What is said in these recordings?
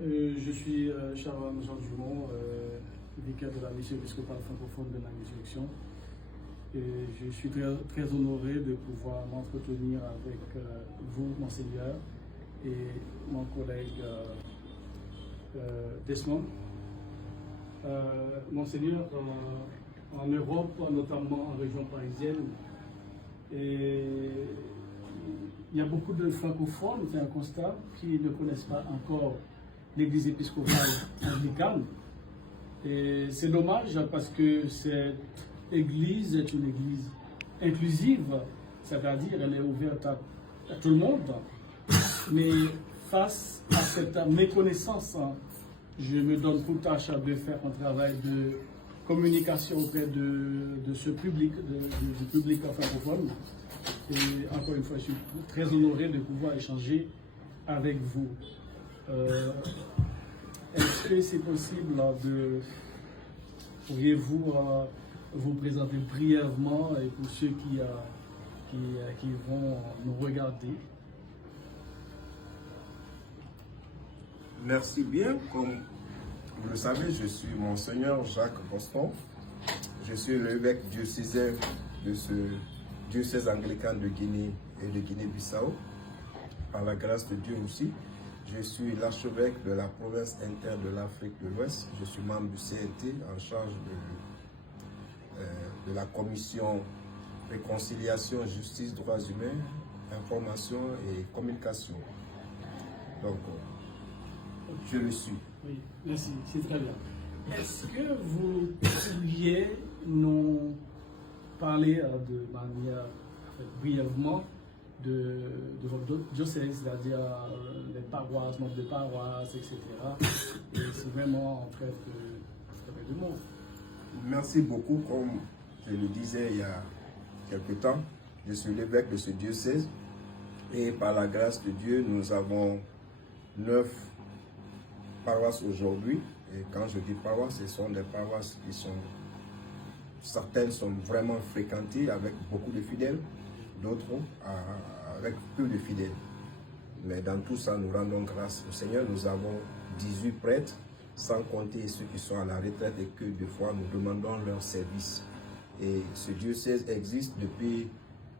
Je suis Charles Jean Dumont, vicaire de la mission épiscopale francophone de la Résurrection. Et je suis très honoré de pouvoir m'entretenir avec vous, Monseigneur, et mon collègue Desmond. Monseigneur, en Europe, notamment en région parisienne, et il y a beaucoup de francophones, c'est un constat, qui ne connaissent pas encore l'église épiscopale anglicane. Et c'est dommage parce que cette église est une église inclusive, c'est-à-dire elle est ouverte à tout le monde. Mais face à cette méconnaissance, je me donne pour tâche de faire un travail de communication auprès de ce public, du public francophone. Et encore une fois, je suis très honoré de pouvoir échanger avec vous. Est-ce que c'est possible pourriez-vous vous présenter brièvement et pour ceux qui vont nous regarder? Merci bien. Comme vous le savez, je suis Monseigneur Jacques Boston. Je suis l'évêque diocésain de ce diocèse anglican de Guinée et de Guinée-Bissau. Par la grâce de Dieu aussi, je suis l'archevêque de la province inter de l'Afrique de l'Ouest. Je suis membre du CNT en charge de la commission réconciliation, justice, droits humains, information et communication. Donc, je le suis. Oui, merci, c'est très bien. Est-ce que vous pourriez nous parler de manière brièvement de votre diocèse, c'est-à-dire les paroisses, nombre de paroisses, etc. Et c'est vraiment en fait du monde. Merci beaucoup. Comme je le disais il y a quelque temps, je suis l'évêque de ce diocèse et par la grâce de Dieu, nous avons 9 paroisses aujourd'hui. Et quand je dis paroisses, ce sont des paroisses qui sont, certaines sont vraiment fréquentées avec beaucoup de fidèles, d'autres avec peu de fidèles. Mais dans tout ça, nous rendons grâce au Seigneur. Nous avons 18 prêtres, sans compter ceux qui sont à la retraite et que des fois nous demandons leur service. Et ce diocèse existe depuis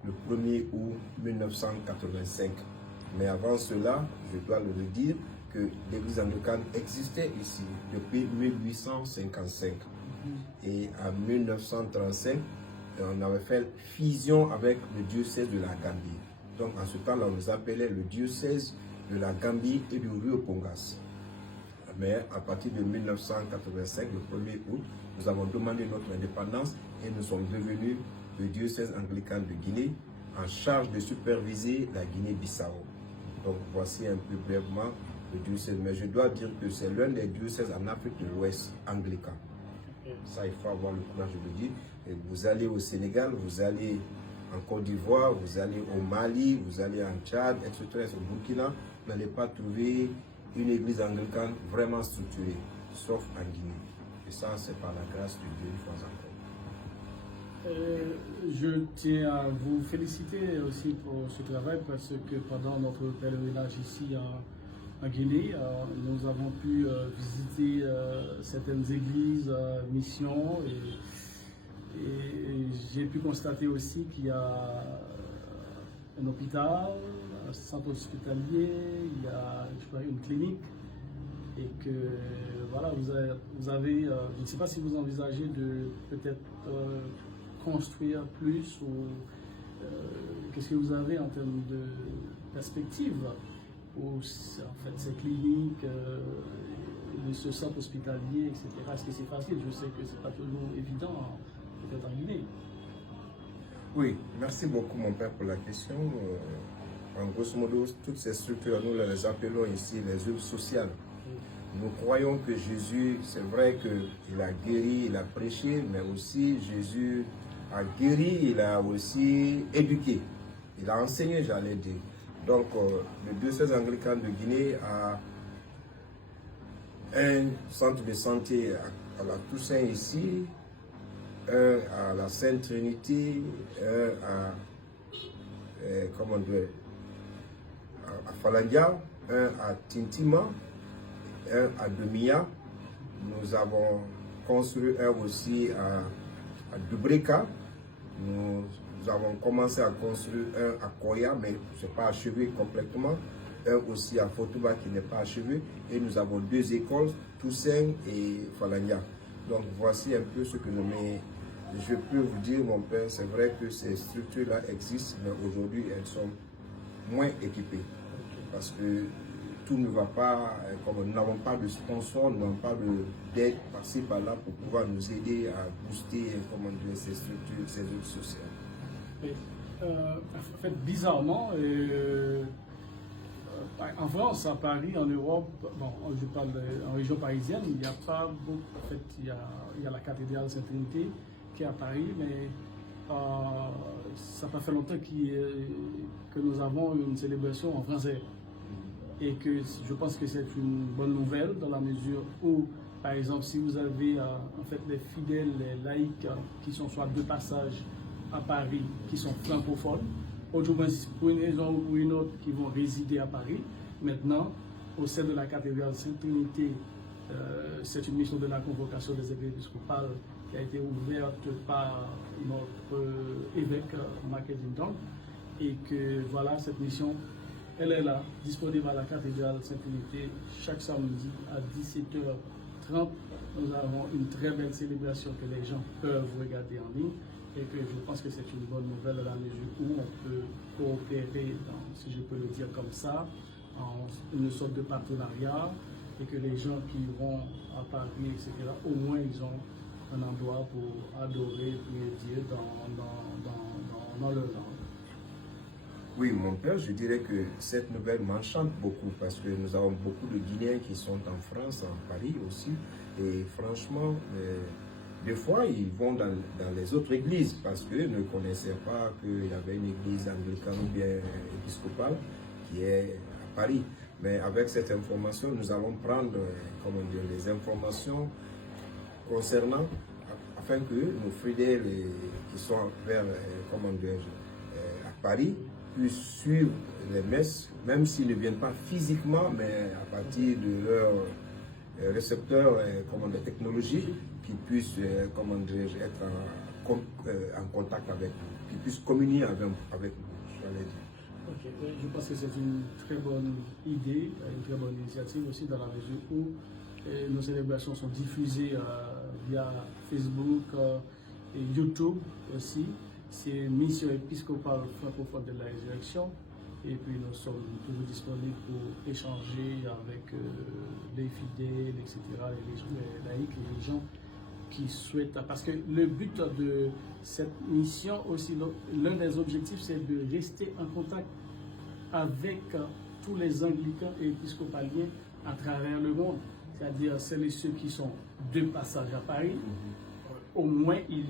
le 1er août 1985. Mais avant cela, je dois le redire, que l'église anglicane existait ici depuis 1855. Et en 1935, on avait fait fusion avec le diocèse de la Gambie. Donc en ce temps-là, on nous appelait le diocèse de la Gambie et du Rio-Pongas. Mais à partir de 1985, le 1er août, nous avons demandé notre indépendance et nous sommes devenus le diocèse anglican de Guinée en charge de superviser la Guinée-Bissau. Donc voici un peu brièvement le diocèse. Mais je dois dire que c'est l'un des diocèses en Afrique de l'Ouest anglican. Ça, il faut avoir le courage de le dire. Et vous allez au Sénégal, vous allez en Côte d'Ivoire, vous allez au Mali, vous allez en Tchad, etc., au Burkina, vous n'allez pas trouver une église anglicane vraiment structurée, sauf en Guinée. Et ça, c'est par la grâce de Dieu, une fois encore. Je tiens à vous féliciter aussi pour ce travail parce que pendant notre pèlerinage ici en Guinée, nous avons pu visiter certaines églises, missions et j'ai pu constater aussi qu'il y a un hôpital, un centre hospitalier, il y a je crois, une clinique et que voilà, vous avez je ne sais pas si vous envisagez de peut-être construire plus ou qu'est-ce que vous avez en termes de perspective ou en fait ces cliniques, ce centre hospitalier, etc. Est-ce que c'est facile? Je sais que c'est pas toujours évident, peut-être en Guinée. Oui, merci beaucoup mon père pour la question. En grosso modo, toutes ces structures, nous les appelons ici les œuvres sociales. Nous croyons que Jésus, c'est vrai qu'il a guéri, il a prêché, mais aussi Jésus a guéri, il a aussi éduqué. Il a enseigné, j'allais dire. Donc, le diocèse anglican de Guinée a un centre de santé à la Toussaint ici, un à la Sainte Trinité, un à Falandia, un à Tintima, un à Demia. Nous avons construit un aussi à Dubreka. Nous avons commencé à construire un à Koya, mais ce n'est pas achevé complètement. Un aussi à Fotouba qui n'est pas achevé. Et nous avons 2 écoles, Toussaint et Falania. Donc voici un peu ce que nous mettons. Je peux vous dire, mon père, c'est vrai que ces structures-là existent, mais aujourd'hui, elles sont moins équipées. Parce que tout ne va pas, comme nous n'avons pas de sponsors, nous n'avons pas d'aide par-ci, par-là pour pouvoir nous aider à booster comment dire, ces structures, ces œuvres sociales. Et, en fait, bizarrement, en France, à Paris, en Europe, bon, je parle en région parisienne, il n'y a pas beaucoup, en fait, il y a la cathédrale Sainte-Trinité qui est à Paris, mais ça n'a pas fait longtemps que nous avons une célébration en français. Et que je pense que c'est une bonne nouvelle dans la mesure où, par exemple, si vous avez en fait les fidèles, les laïcs qui sont soit de passage à Paris, qui sont francophones, autrement pour une raison ou pour une autre, qui vont résider à Paris, maintenant, au sein de la cathédrale Sainte-Trinité, c'est une mission de la convocation des églises épiscopales qui a été ouverte par notre évêque Mackenzie Dong, et que voilà, cette mission, elle est là, disponible à la cathédrale Sainte-Trinité chaque samedi à 17h30. Nous avons une très belle célébration que les gens peuvent regarder en ligne, et que je pense que c'est une bonne nouvelle dans la mesure où on peut coopérer, si je peux le dire comme ça, en une sorte de partenariat, et que les gens qui vont à Paris, etc., au moins ils ont un endroit pour adorer, prier Dieu dans leur langue. Oui, mon père, je dirais que cette nouvelle m'enchante beaucoup parce que nous avons beaucoup de Guinéens qui sont en France, en Paris aussi. Et franchement, des fois, ils vont dans les autres églises parce qu'ils ne connaissaient pas qu'il y avait une église anglicane ou bien épiscopale qui est à Paris. Mais avec cette information, nous allons prendre comment dire, les informations concernant, afin que nos fidèles qui sont vers comment dire, à Paris puissent suivre les messes, même s'ils ne viennent pas physiquement, mais à partir de leur récepteur technologique, qui puissent comment dire, être en contact avec nous, qui puissent communier avec nous, j'allais dire. Okay. Je pense que c'est une très bonne idée, une très bonne initiative aussi dans la mesure où nos célébrations sont diffusées via Facebook et YouTube aussi. C'est Mission épiscopale francophone de la résurrection, et puis nous sommes toujours disponibles pour échanger avec les fidèles, etc., les laïcs, les gens qui souhaitent, parce que le but de cette mission aussi, l'un des objectifs, c'est de rester en contact avec tous les anglicans et épiscopaliens à travers le monde, c'est-à-dire celles et ceux qui sont de passage à Paris. Au moins il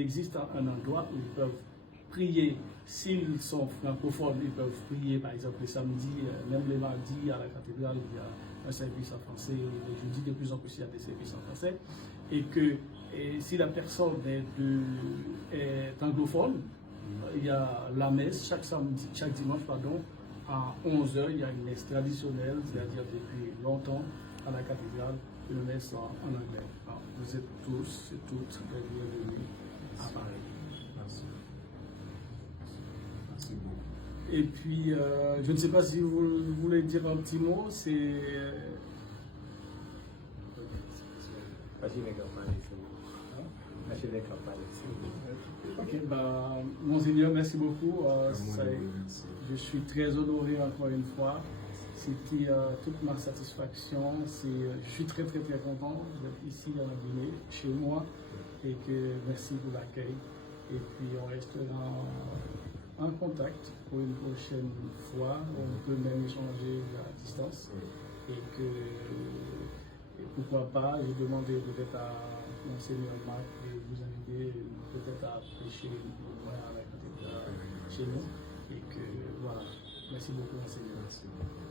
existe un endroit où ils peuvent prier. S'ils sont francophones, ils peuvent prier par exemple les samedis, même les mardis à la cathédrale, il y a un service en français, les jeudis de plus en plus il y a des services en français, et que si la personne est anglophone, il y a la messe chaque dimanche à 11h, il y a une messe traditionnelle, c'est-à-dire depuis longtemps à la cathédrale, une messe en anglais. Alors, vous êtes tous et toutes bienvenus à Paris. Merci. Merci beaucoup. Et puis, je ne sais pas si vous voulez dire un petit mot, c'est... Ok, bah, Monseigneur, merci beaucoup. Je suis très honoré encore une fois. C'était toute ma satisfaction. Je suis très content d'être ici à la Guinée, chez moi, et que merci pour l'accueil. Et puis on restera en contact pour une prochaine fois. On peut même échanger à distance. Et pourquoi pas, j'ai demandé peut-être à Monseigneur Marc de vous inviter peut-être à prêcher au moins à la cathédrale chez nous. Et que voilà. Merci beaucoup, Monseigneur. Merci beaucoup.